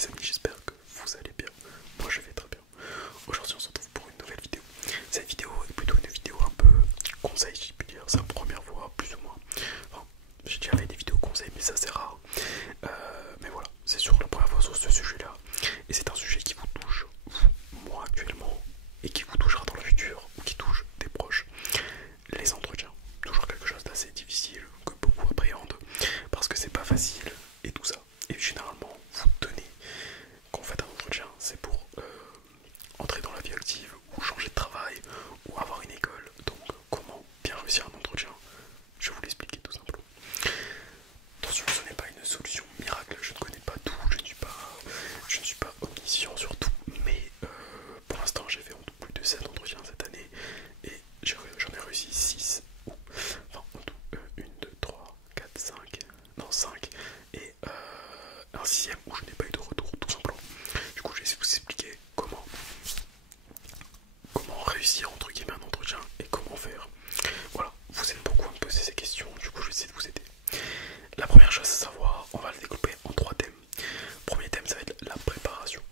les amis, j'espère que vous allez bien. Moi je vais très bien. Aujourd'hui on se retrouve pour une nouvelle vidéo. Cette vidéo est plutôt une vidéo un peu conseil, si je puis dire. C'est la première fois plus ou moins. Enfin, j'ai déjà fait des vidéos conseils mais ça c'est rare. Mais voilà, c'est sur la première fois sur ce sujet là. Et c'est un sujet qui vous touche, vous, moi actuellement, et qui vous touchera dans le futur, ou qui touche des proches. Les entretiens, toujours quelque chose d'assez difficile, que beaucoup appréhendent, parce que c'est pas facile, et tout ça. Et généralement, vous tenez, quand vous faites un entretien, c'est pour entrer dans la vie active, ou changer de travail, ou avoir une école. Donc comment bien réussir un entretien, je vais vous l'expliquer tout simplement. Attention, ce n'est pas une solution miracle, je ne connais pas tout, je ne suis pas omniscient sur tout, mais pour l'instant j'ai fait en tout plus de 7 entretiens cette année, et j'en ai réussi 6, ou enfin en tout 1, 2, 3, 4, 5, non 5, et un sixième où je n'ai pas eu de retour tout simplement. Du coup je vais essayer de vous expliquer comment réussir entre guillemets un entretien et comment faire. Voilà, vous êtes beaucoup à me poser ces questions, du coup je vais essayer de vous aider. La première chose à savoir, on va le découper en 3 thèmes. Premier thème, ça va être la préparation.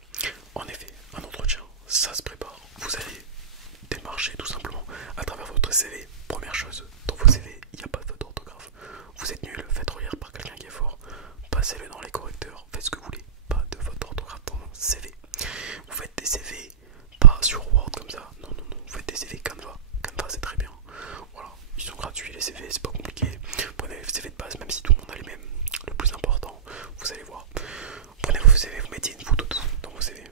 En effet, un entretien, ça se prépare. Vous allez démarcher tout simplement à travers votre CV. Première chose, dans vos CV, il n'y a pas de faute d'orthographe. Vous êtes nul, faites relire par quelqu'un qui est fort. Passez-le dans les correcteurs, faites ce que vous voulez. Pas de faute d'orthographe dans un CV. Vous faites des CV, pas sur Word comme ça. Non, non, non, vous faites des CV Canva. Canva, c'est très bien. Voilà, ils sont gratuits les CV, c'est pas compliqué. Prenez les CV de base, même si tout le monde a les mêmes. Le plus important, vous allez voir. Prenez vos CV, vous mettez une photo de vous dans vos CV.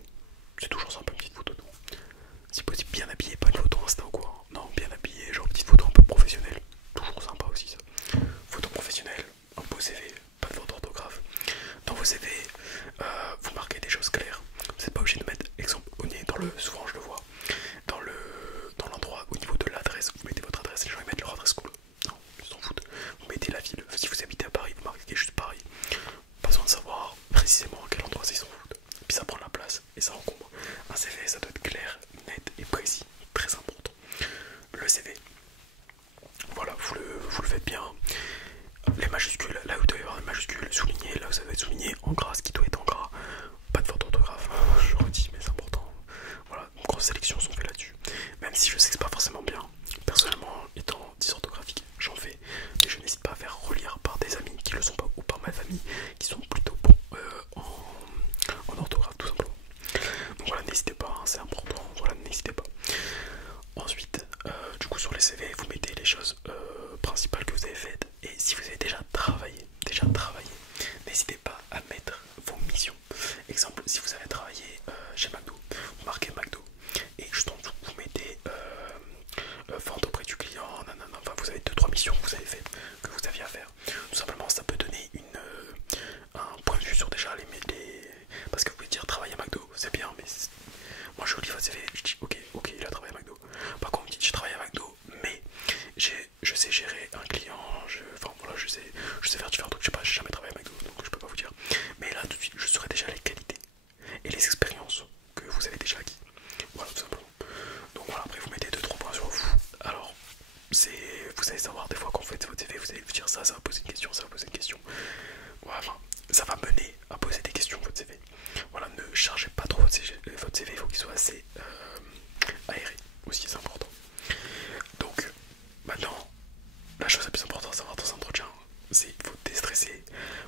C'est toujours sympa, une petite photo de vous. Si possible, bien habillé, pas une photo Insta ou quoi. Non, bien habillé, genre une petite photo un peu professionnelle. Toujours sympa aussi ça. Photo professionnelle, un beau CV, pas de faute d'orthographe. Dans vos CV, vous marquez des choses claires. Vous n'êtes pas obligé de mettre, exemple, souvent je le vois, dans l'endroit au niveau de l'adresse, vous mettez votre adresse, les gens ils mettent leur adresse cool. Non, ils s'en foutent. Vous mettez la ville. Si vous habitez à Paris, vous marquez juste Paris. Pas besoin de savoir précisément à quel endroit ils s'en foutent. Et puis ça prend la place et ça encombre. Un CV, ça doit être clair, net et précis. Très important. Le CV, voilà, vous le faites bien. Les majuscules, là où il doit y avoir une majuscule, souligné, là où ça doit être souligné, en gras, ce qui doit être en gras. Pas de faute d'orthographe, je redis, mais c'est important. Voilà, une grosse sélection sont faites là-dessus. Même si je sais que c'est pas forcément bien. Personnellement, étant dysorthographique, j'en fais. Et je n'hésite pas à faire relire par des amis qui le sont pas, ou par ma famille, qui sont plutôt bons en orthographe, tout simplement. Donc voilà, n'hésitez pas, hein, c'est important, voilà, n'hésitez pas. Ensuite, du coup sur les CV, vous mettez les choses principales que vous avez faites. Et si vous avez déjà travaillé, n'hésitez pas à mettre vos missions. Exemple, si vous avez travaillé chez McDo, vous marquez McDo. Et juste en dessous, vous mettez vente auprès du client, nanana. Enfin, vous avez 2-3 missions que vous avez faites, que vous aviez à faire. Tout simplement, ça peut donner un point de vue sur déjà les... Parce que vous pouvez dire travailler à McDo, c'est bien, mais moi je lis votre CV, je dis ok, il a travaillé à McDo. Par contre, vous me dites j'ai travaillé à McDo, mais je sais gérer un client, enfin voilà, je sais faire différents trucs, je sais pas, j'ai jamais travaillé à McDo, donc je peux pas vous dire. Mais là, tout de suite, je saurai déjà les qualités et les expériences que vous avez déjà acquis. Voilà, tout simplement. Donc voilà, après vous mettez 2-3 points sur vous. Alors, vous allez savoir, des fois quand vous faites votre CV, vous allez vous dire ça va poser une question, ça va poser une question. Voilà, enfin, ça va mener à poser des questions votre CV. Voilà, ne chargez pas trop votre CV, il faut qu'il soit assez aéré, aussi c'est important. Donc, maintenant, la chose la plus importante à savoir dans un entretien, c'est qu'il faut déstresser.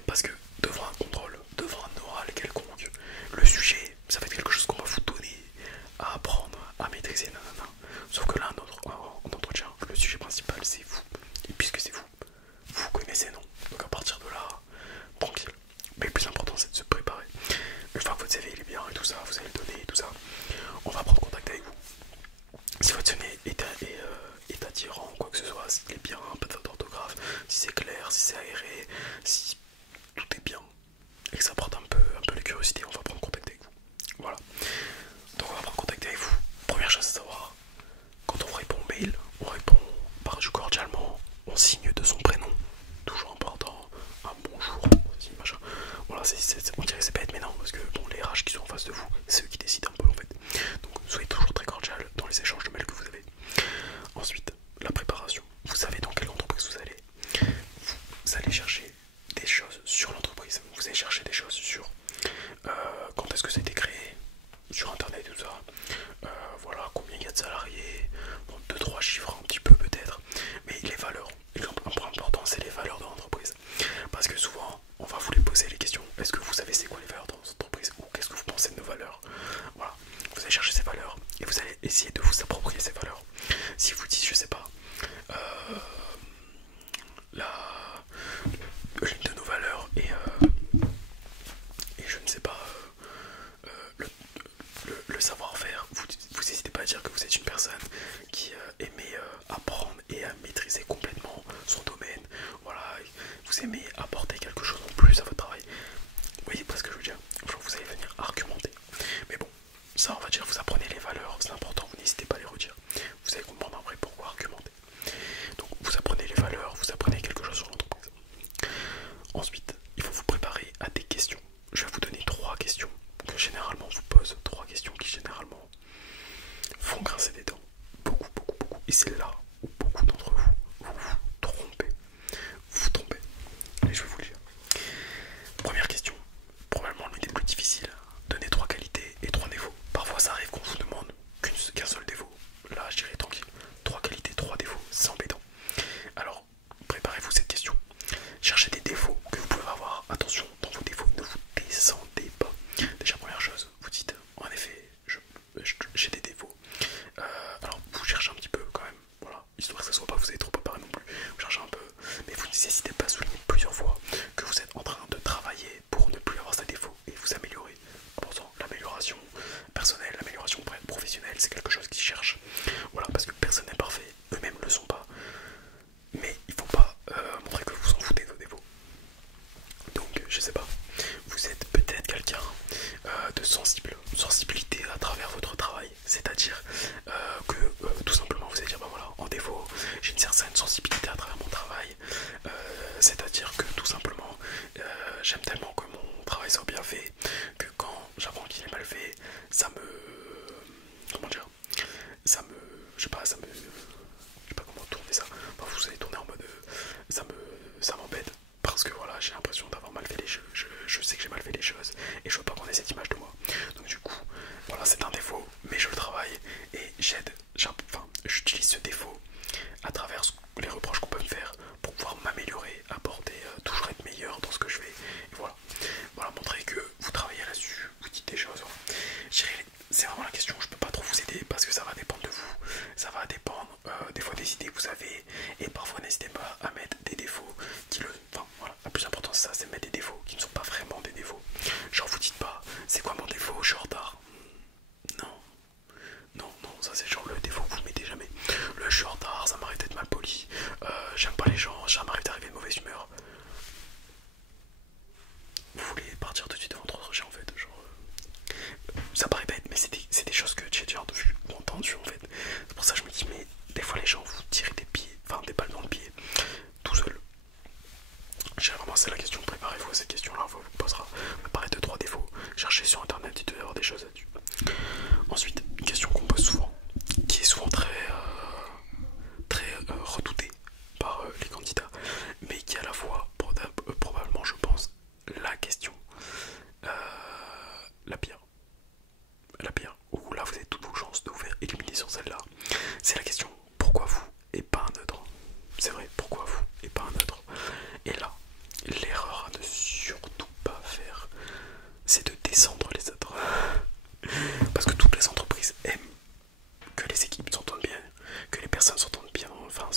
Parce que devant un contrôle, devant un oral quelconque, le sujet, ça va être quelque chose qu'on va vous donner à apprendre, à maîtriser, nanana. Sauf que là, en entretien, le sujet principal, c'est vous. Et puisque c'est vous, vous connaissez, non? Donc à partir de là, tranquille. Mais le plus important, c'est de se préparer. Une fois que votre CV il est bien et tout ça, vous allez le donner et tout ça, on va prendre contact avec vous. Si votre CV est attirant, quoi que ce soit, s'il est bien, pas de faute d'orthographe, si c'est clair, si c'est aéré, si tout est bien, et que ça porte un peu la curiosité, on va prendre contact avec vous. Voilà. Donc on va prendre contact avec vous. Première chose à savoir, quand on vous répond mail, on répond par du cordialement, on signe de son prénom. Toujours important, un bonjour, machin. Voilà, on dirait que c'est bête, mais non, parce que bon, les RH qui sont en face de vous, c'est eux qui décident un peu en fait. Donc soyez toujours très cordial dans les échanges de mails que vous avez. Ensuite, la préparation. Vous savez dans quelle entreprise vous allez. Vous allez chercher des choses sur l'entreprise. Vous allez chercher des choses sur quand travail soit bien fait, que quand j'apprends qu'il est mal fait, ça me... Comment dire? Ça me... Je sais pas, ça me... Je sais pas comment tourner ça. Enfin, vous allez tourner en mode... Ça m'embête. Parce que voilà, j'ai l'impression d'avoir mal fait les choses. Je sais que j'ai mal fait les choses. Et je veux pas qu'on ait cette image de moi. Donc du coup, voilà, c'est un défaut. Mais je le travaille. Et j'utilise ce défaut à travers les reproches qu'on peut me faire pour pouvoir m'améliorer, apporter, toujours être meilleur dans ce que je fais. Et voilà. Voilà, montrer que vous travaillez là-dessus, vous dites des choses. C'est vraiment la question, je peux pas trop vous aider parce que ça va dépendre de vous. Ça va dépendre des fois des idées que vous avez. Et parfois n'hésitez pas à mettre des défauts qui le... Enfin voilà, la plus importante c'est ça, c'est de mettre des défauts qui ne sont pas vraiment des défauts. Genre vous dites pas, c'est quoi mon défaut, je suis en retard. Non. Non, non, ça c'est genre le défaut que vous mettez jamais. Le je suis en retard, ça m'arrête d'être mal poli, j'aime pas les gens, ça m'arrive d'arriver de mauvaise humeur. Vous voulez partir tout de suite de votre entretien en fait, genre... ça paraît bête, mais c'est des choses que j'ai déjà vu ou entendu en fait. C'est pour ça que je me dis, mais des fois les gens vous tirent des pieds, enfin des balles dans le pied, tout seul. J'ai vraiment, c'est la question, préparez-vous à cette question-là, on vous posera. Préparez 2-3 défauts, cherchez sur internet, il doit y avoir des choses là-dessus. Ensuite, une question qu'on pose souvent, qui est souvent très redoutée par les candidats, mais qui est à la fois probablement, je pense, la question la pire. La pire, où là vous avez toutes vos chances de vous faire éliminer sur celle-là. C'est la question, pourquoi vous et pas un autre? C'est vrai, pourquoi vous et pas un autre? Et là, l'erreur à ne surtout pas faire, c'est de descendre les autres. Parce que toutes les entreprises aiment que les équipes s'entendent bien, que les personnes s'entendent bien, enfin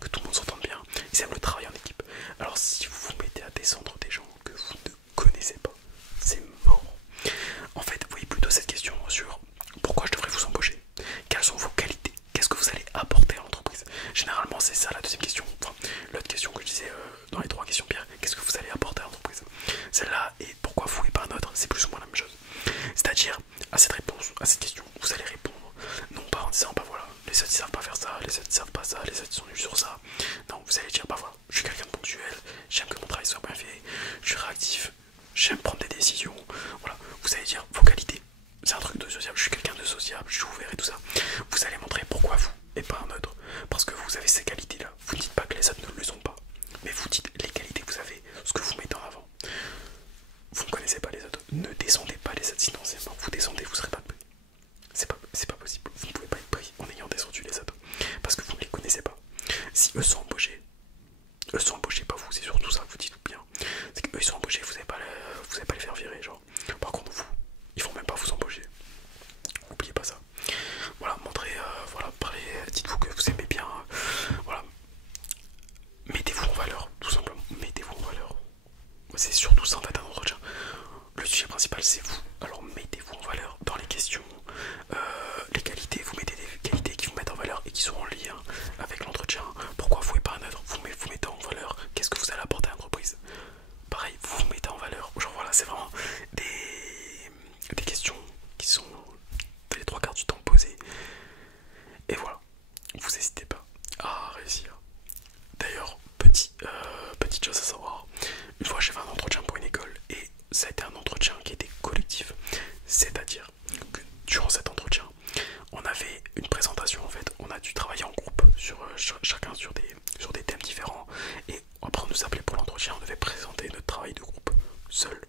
que tout le monde s'entende bien. Ils aiment le travail en équipe. Alors si vous vous mettez à descendre des gens que vous ne connaissez pas, c'est mort. En fait, vous voyez plutôt cette question sur pourquoi je devrais vous embaucher, quelles sont vos qualités, qu'est-ce que vous allez apporter à l'entreprise. Généralement c'est ça la deuxième question. Enfin, l'autre question que je disais dans les 3 questions Pierre, qu'est-ce que vous allez apporter à l'entreprise. Celle-là et pourquoi vous et pas un autre, c'est plus ou moins la même chose. C'est-à-dire à cette réponse, à cette question, vous allez répondre non pas en disant bah voilà, les autres ils savent pas faire ça, les autres ils savent pas ça, les autres ils sont nuls sur ça. Non, vous allez dire bah voilà, je suis quelqu'un de ponctuel, j'aime que mon travail soit bien fait, je suis réactif, j'aime prendre des décisions. Voilà, vous allez dire vos qualités. C'est un truc de sociable, je suis quelqu'un de sociable, je suis ouvert et tout ça. Vous allez montrer pourquoi vous et pas un autre. Parce que vous avez ces qualités-là. Vous ne dites pas que les autres ne les ont pas, mais vous dites les qualités que vous avez, ce que vous mettez en avant. Vous ne connaissez pas les autres, ne descendez pas les autres, sinon c'est mort. Vous descendez, vous ne serez pas pris. C'est pas possible. Vous ne pouvez pas être pris en ayant descendu les autres. Parce que vous ne les connaissez pas. Si eux sont embauchés, pas vous, c'est surtout ça que vous dites bien. C'est qu'eux ils sont embauchés, vous n'allez pas les faire virer, genre. Par contre vous, ils vont même pas vous embaucher. N'oubliez pas ça. Voilà, montrez, voilà, parlez, dites-vous que vous aimez bien, voilà. Mettez-vous en valeur, tout simplement. Mettez-vous en valeur. C'est surtout ça en fait un entretien. Le sujet principal c'est vous. Alors mettez-vous en valeur dans les questions. Les qualités, vous mettez des qualités qui vous mettent en valeur et qui sont en lien avec l'entretien. Pourquoi vous et pas un autre? Vous mettez en valeur. Qu'est-ce que vous allez apporter à l'entreprise? Pareil, vous vous mettez en valeur. Genre voilà, c'est vraiment des questions qui sont les 3 quarts du temps posées. Et voilà, vous n'hésitez pas à réussir. D'ailleurs, petite chose à savoir, une fois j'ai fait un entretien pour une école et ça a été un entretien qui était collectif. C'est-à-dire que durant cet entretien, on avait une présentation en fait, on a dû travailler en groupe chacun sur des thèmes différents et après on nous appelait pour l'entretien, on devait présenter notre travail de groupe seul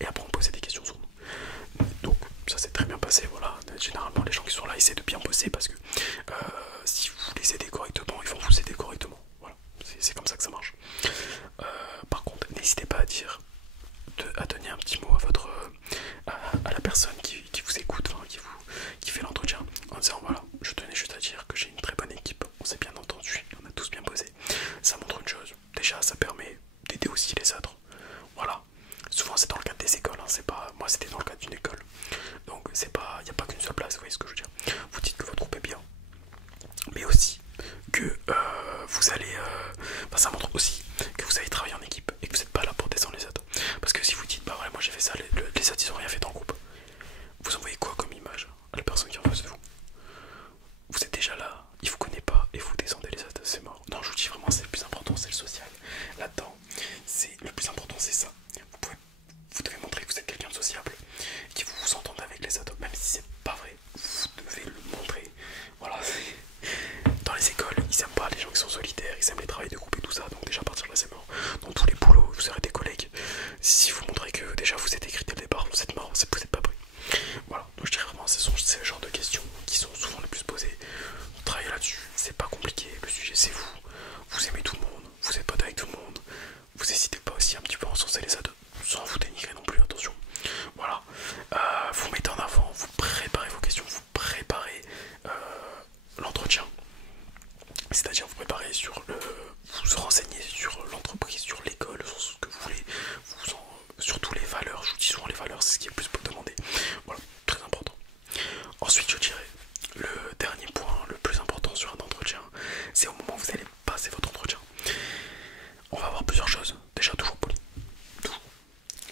et après on posait des questions sur nous. Donc ça s'est très bien passé, voilà. Généralement les gens qui sont là essaient de bien bosser parce que si vous les aidez correctement, ils vont vous aider correctement. Voilà, c'est comme ça que ça marche. Par contre, n'hésitez pas à donner un petit mot à votre à la personne qui vous écoute, enfin, qui fait l'entretien, en disant voilà, je tenais juste à dire que j'ai une très bonne équipe, on s'est bien entendu, on a tous bien bossé. Ça montre une chose, déjà ça permet d'aider aussi les autres. Voilà. Souvent c'est dans le cadre des écoles, hein, c'est pas. Moi c'était dans le cadre d'une école. Donc c'est pas. Il n'y a pas qu'une seule place, vous voyez ce que je veux dire. Vous dites que votre groupe est bien. Mais aussi que vous allez. Enfin, ça montre aussi que vous allez travailler en équipe et que vous n'êtes pas là pour descendre les autres. Parce que si vous dites bah voilà moi j'ai fait ça, les autres ils ont rien fait dans le groupe, vous envoyez quoi comme image à la personne qui est en face de vous? Vous êtes déjà là, il vous connaît pas et vous descendez les autres, c'est mort. Non, je vous dis vraiment, c'est le plus important, c'est le social. Là-dedans, c'est le plus important, c'est ça.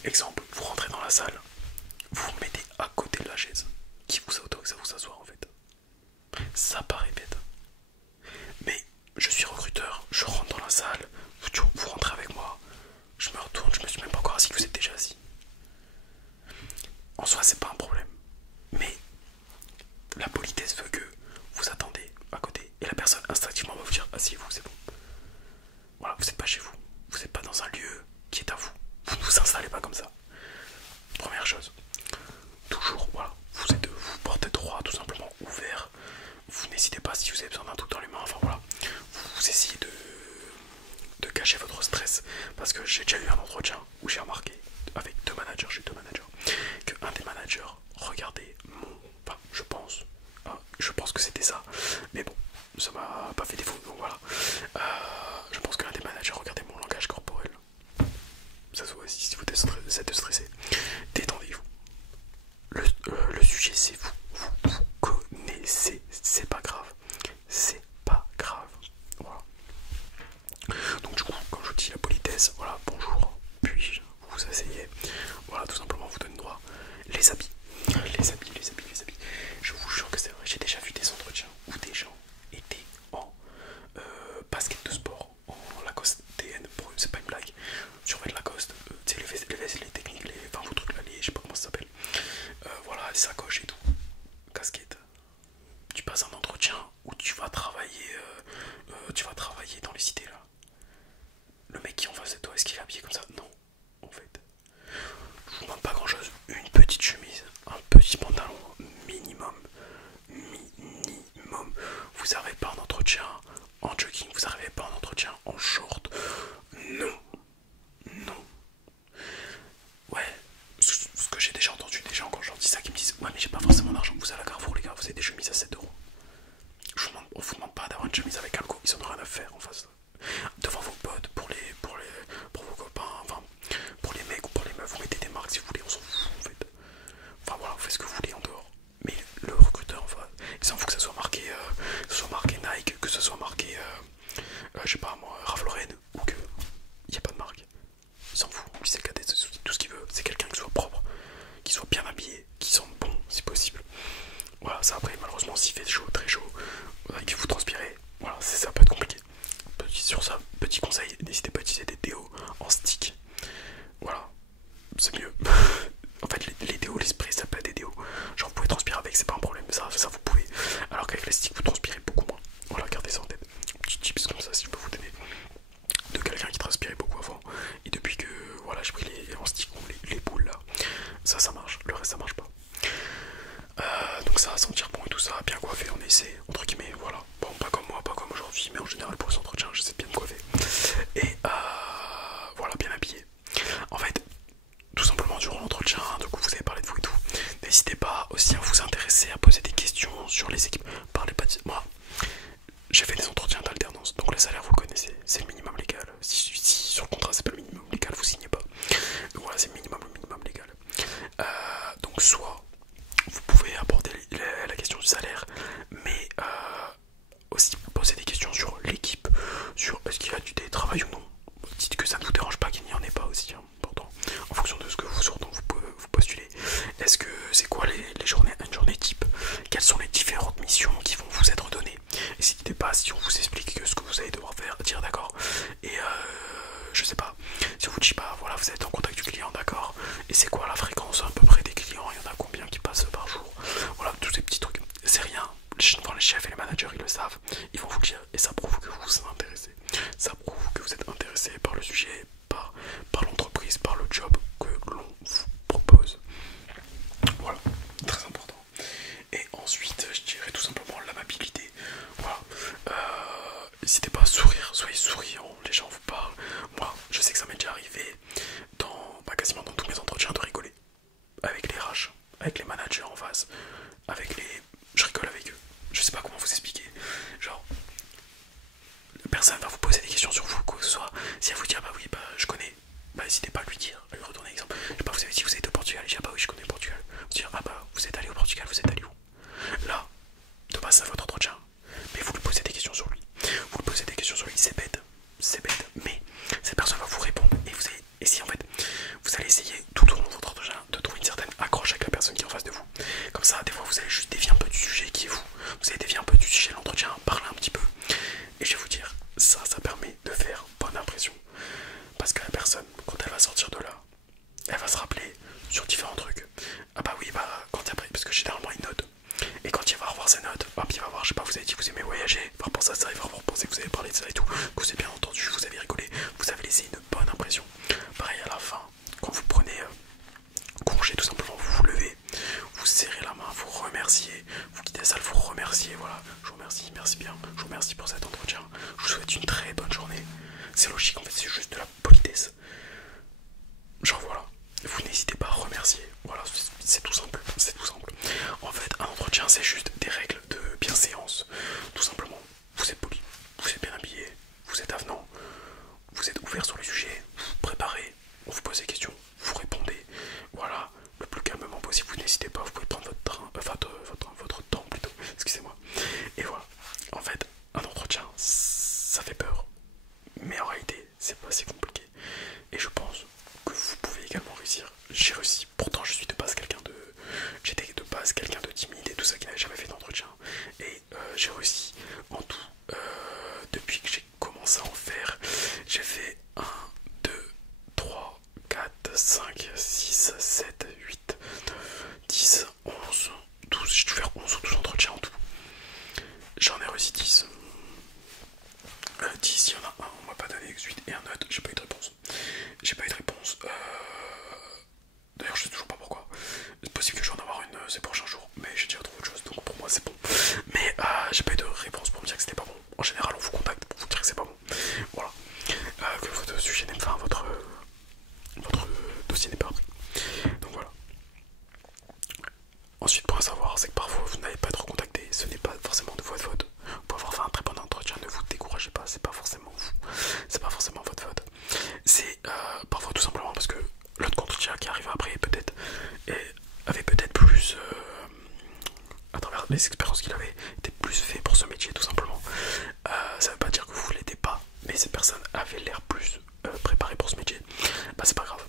Exemple, vous rentrez dans la salle, vous vous mettez à côté de la chaise qui vous autorise à vous asseoir en fait. Ça paraît bête. Mais je suis recruteur, je rentre dans la salle, vous rentrez avec moi, je me retourne, je me suis même pas encore assis, vous êtes déjà assis. En soi, c'est pas un problème. Mais la politesse veut que vous attendez à côté et la personne instinctivement va vous dire asseyez-vous, c'est bon. Voilà, vous n'êtes pas chez vous, vous n'êtes pas dans un lieu qui est à vous. Vous ne vous installez pas comme ça. Première chose. Toujours, voilà, vous portez droit, tout simplement ouvert. Vous n'hésitez pas si vous avez besoin d'un truc dans les mains, enfin voilà. Vous essayez de cacher votre stress. Parce que j'ai déjà eu un entretien où j'ai remarqué, avec deux managers, que un des managers regardait enfin, je pense que c'était ça. Mais bon, ça m'a pas fait défaut, donc voilà. Je pense qu'un des managers regardait mon langage corporel. Ça se voit aussi si vous êtes stressé. Détendez-vous. Le sujet c'est vous. Vous connaissez. C'est pas grave. C'est pas grave. Voilà. Donc du coup, comme je vous dis, la politesse, voilà, bonjour, puis vous vous asseyez. Voilà, tout simplement vous donne droit. Les habits. Je vous jure que c'est vrai, j'ai déjà vu des entretiens où des gens étaient en basket de sport, en Lacoste TN, c'est pas une blague, survêt de Lacoste, tu sais les vestes, les techniques, enfin vos trucs là, je sais pas comment ça s'appelle, voilà, les sacoches et tout, casquette. Tu passes un entretien où tu vas travailler dans les cités là. Le mec qui est en face de toi, est-ce qu'il est habillé comme ça? Non, en fait. Je vous demande pas grand chose, une petite chemise, un petit pantalon, minimum. Vous n'arrivez pas en entretien en jogging, vous n'arrivez pas en entretien en short. Non. Ouais, ce que j'ai déjà entendu des gens quand je leur dis ça qui me disent ouais mais j'ai pas forcément d'argent, vous allez à Carrefour les gars, vous avez des chemises à 7 euros. On vous demande pas d'avoir une chemise avec algo, ils en ont rien à faire en face. Devant vos potes, pour vos copains, enfin pour les mecs ou pour les meufs, vous mettez des marques si vous voulez, on s'en fout en fait. Enfin voilà, vous faites ce que vous voulez en dehors. Mais le recruteur, enfin, il s'en fout que ça soit marqué Nike, que ce soit marqué, je sais pas moi, Ralph Lauren, ou que il n'y a pas de marque. Il s'en fout, lui c'est le cadet, c'est tout ce qu'il veut. C'est quelqu'un qui soit propre, qui soit bien habillé, qui sente bon si possible. Voilà, ça après, malheureusement, s'il fait chaud, très chaud, et que vous transpirez, voilà, ça peut être compliqué. Sur ça, petit conseil, n'hésitez pas à utiliser des déos en stick. Voilà, c'est mieux. En fait, les déos, les sprays, ça peut être des déos. Genre, vous pouvez transpirer avec, c'est pas un problème, ça vous pouvez. Alors qu'avec les sticks, vous transpirez beaucoup moins. Voilà, gardez ça en tête. Petit tips comme ça, si je peux vous donner. De quelqu'un qui transpirait beaucoup avant. Et depuis que, voilà, j'ai pris les en stick, les boules là, ça marche. Le reste, ça marche pas. Donc ça va sentir bon et tout ça, bien coiffé, on essaie, entre guillemets, voilà. Bon, pas comme moi, pas comme aujourd'hui, mais en général pour les entretiens, j'essaie de bien me coiffer. Et voilà, bien habillé. En fait, tout simplement durant l'entretien, du coup vous avez parlé de vous et tout, n'hésitez pas aussi à vous intéresser, à poser des questions sur les équipes. Parlez pas de... Moi, j'ai fait des entretiens d'alternance, donc les salaires vous le connaissez, c'est le minimum légal. Si sur le contrat c'est pas le minimum légal, vous signez pas. Donc voilà, c'est le minimum légal. Donc soit vous pouvez aborder la question du salaire, mais aussi poser des questions sur l'équipe, sur est-ce qu'il y a du télétravail ou non. Dites que ça ne vous dérange pas qu'il n'y en ait pas aussi, hein, important. En fonction de ce que vous postulez. Est-ce que c'est quoi les journées, une journée type? Quelles sont les différentes missions qui vont vous être données? N'hésitez pas, si on vous explique que ce que vous allez devoir faire, dire d'accord. Et je sais pas, si on vous dit bah voilà, vous êtes en contact du client, d'accord. Et c'est quoi la fréquence à peu près des clients? Il y en a combien qui passent par jour? Voilà, tous ces petits trucs. C'est rien. Les chefs et les managers, ils le savent. Ils vont vous le dire. Et ça prouve que vous vous intéressez. Ça prouve que vous êtes intéressé par le sujet, par l'entreprise, par le job que l'on vous propose. Voilà, très important. Et ensuite, je dirais tout simplement l'amabilité. Voilà. N'hésitez pas à sourire, soyez souriant, les gens vous parlent. Moi, je sais que ça m'est déjà arrivé quasiment dans tous mes entretiens de rigoler. Avec les RH, avec les managers en face, je rigole avec eux. Je sais pas comment vous expliquer. Genre, personne va vous poser des questions sur vous, quoi que ce soit. Si elle vous dit ah bah oui, bah je connais, bah n'hésitez pas à lui dire, à lui redonner l'exemple. Je sais pas, vous avez dit vous êtes au Portugal, je dis ah bah oui, je connais le Portugal. Vous dire ah bah vous êtes allé au Portugal, vous êtes allé où? Là, de base à votre entretien, mais vous lui posez des questions sur lui. Vous lui posez des questions sur lui, c'est bête, mais cette personne va vous répondre et si en fait vous allez essayer tout généralement il note. Et quand il va revoir ses notes, hop, il va voir, je sais pas, vous avez dit que vous aimez voyager, il va repenser à ça, il va repenser que vous avez parlé de ça et tout, que vous avez bien entendu, vous avez rigolé, vous avez laissé une bonne impression. Pareil à la fin, quand vous prenez congé, tout simplement, vous vous levez, vous serrez la main, vous remerciez, vous quittez la salle, vous remerciez, voilà, je vous remercie, merci bien, je vous remercie pour cet entretien, je vous souhaite une très bonne journée. C'est logique, en fait, c'est juste de la politesse. Genre voilà, vous n'hésitez pas à remercier, voilà, c'est tout simple, c'est tout simple. En fait, un entretien, c'est juste des règles de bienséance, tout simplement. Vous êtes poli, vous êtes bien habillé, vous êtes avenant, vous êtes ouvert sur le sujet, vous vous préparez, on vous pose des questions, vous répondez, voilà, le plus calmement possible, vous n'hésitez pas, vous pouvez prendre votre temps plutôt, excusez-moi. Et voilà, en fait, un entretien, ça fait peur, mais en réalité, c'est pas si compliqué. Et je pense que vous pouvez également réussir. J'ai réussi, pourtant je suis de base quelqu'un de... J'étais de base quelqu'un de timide et tout ça qui n'avait jamais fait d'entretien. Et j'ai réussi en tout, depuis que j'ai commencé à en faire, j'ai fait 1, 2, 3, 4, 5, 6, 7, 8, 9, 10, 11, 12. J'ai dû faire 11 ou 12 entretiens en tout. J'en ai réussi 10. 10, il y en a un, on m'a pas donné suite et un autre, j'ai pas eu de réponse. J'ai pas eu de réponse. D'ailleurs, je sais toujours pas pourquoi. C'est possible que je vais en avoir une ces prochains jours, mais j'ai déjà trouvé autre chose, donc pour moi c'est bon. Mais j'ai pas eu de réponse pour me dire que c'était pas bon. En général, on vous contacte pour vous dire que c'est pas bon. Voilà. Que votre sujet n'est pas, enfin, votre dossier n'est pas pris. Donc voilà. Ensuite, pour savoir, c'est que parfois vous n'allez pas être recontacté. Ce n'est pas forcément de votre faute. Pour avoir fait un très bon entretien, ne vous découragez pas. C'est pas forcément vous. C'est pas forcément votre faute. C'est parfois tout simplement parce que l'autre entretien qui arrive après peut-être avait peut-être plus à travers les expériences qu'il avait était plus fait pour ce métier tout simplement. Ça veut pas dire que vous ne l'aidez pas, mais cette personne avait l'air plus préparée pour ce métier. Bah c'est pas grave.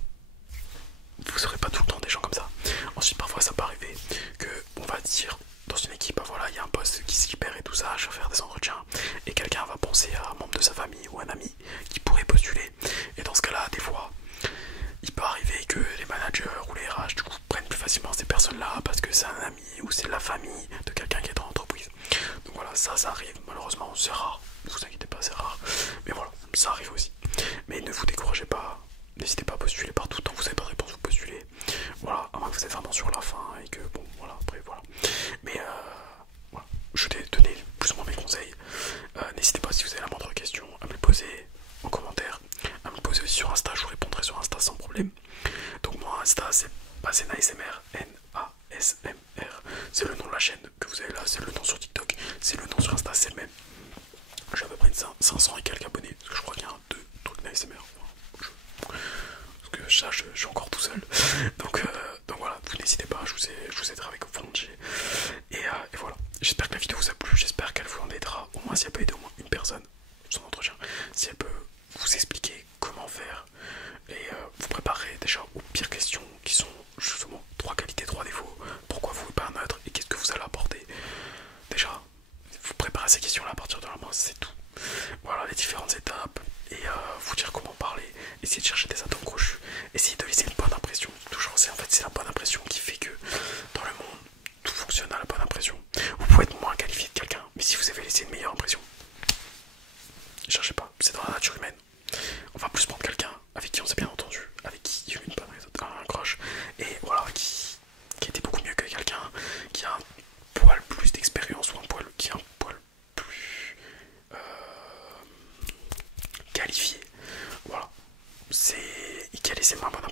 Vous serez pas tout le temps des gens comme ça. Ensuite parfois ça peut arriver que on va dire dans une équipe, bah voilà, il y a un poste qui se libère et tout ça, je vais faire des entretiens et quelqu'un va penser à un membre de sa famille ou un ami qui pourrait postuler. Et dans ce cas-là, des fois, il peut arriver que les managers ou les RH du coup prennent plus facilement ces personnes-là parce que c'est un ami ou c'est la famille de quelqu'un qui est dans l'entreprise. Donc voilà, ça arrive, malheureusement, c'est rare. Ne vous inquiétez pas, c'est rare. Mais voilà, ça arrive aussi. Mais ne vous découragez pas, n'hésitez pas à postuler partout. Tant que vous n'avez pas de réponse, vous postulez. Voilà, à moins que vous êtes vraiment sur la fin et que bon, voilà, après voilà. Mais voilà, je t'ai donné plus ou moins mes conseils. N'hésitez pas si vous avez la moindre question à me le poser en commentaire, à me le poser aussi sur Insta, je vous répondrai sur Insta sans problème. Donc moi Insta c'est NASMR, N-A-S-M-R, c'est le nom de la chaîne que vous avez là, c'est le nom sur TikTok, c'est le nom sur Insta, c'est le même. J'ai à peu près 500 et quelques abonnés, parce que je crois qu'il y a un 2 trucs d'ASMR. Parce que ça je suis encore tout seul. Donc voilà, vous n'hésitez pas, je vous aiderai avec volontiers. Et voilà, j'espère que la vidéo vous a plu, j'espère qu'elle vous en aidera, au moins si elle peut aider au moins une personne, son entretien, si elle peut vous expliquer comment faire et vous préparer déjà aux pires questions qui sont justement 3 qualités, 3 défauts, pourquoi vous et pas un autre et qu'est-ce que vous allez apporter. Déjà, vous préparez ces questions là à partir de la main, c'est tout. Voilà les différentes étapes et vous dire comment parler, essayez de chercher des atomes crochus, essayez de laisser une bonne impression. Toujours, c'est la bonne impression qui fait que dans le monde tout fonctionne à la bonne impression. Vous pouvez être moins qualifié de quelqu'un, mais si vous avez laissé une meilleure impression, cherchez pas, c'est dans la nature humaine. On va plus prendre quelqu'un avec qui on s'est bien entendu, avec qui il y a eu une bonne accroche, et voilà, qui était beaucoup mieux que quelqu'un qui a un poil plus d'expérience ou qui a un poil plus qualifié. Voilà, qui a laissé moins bonne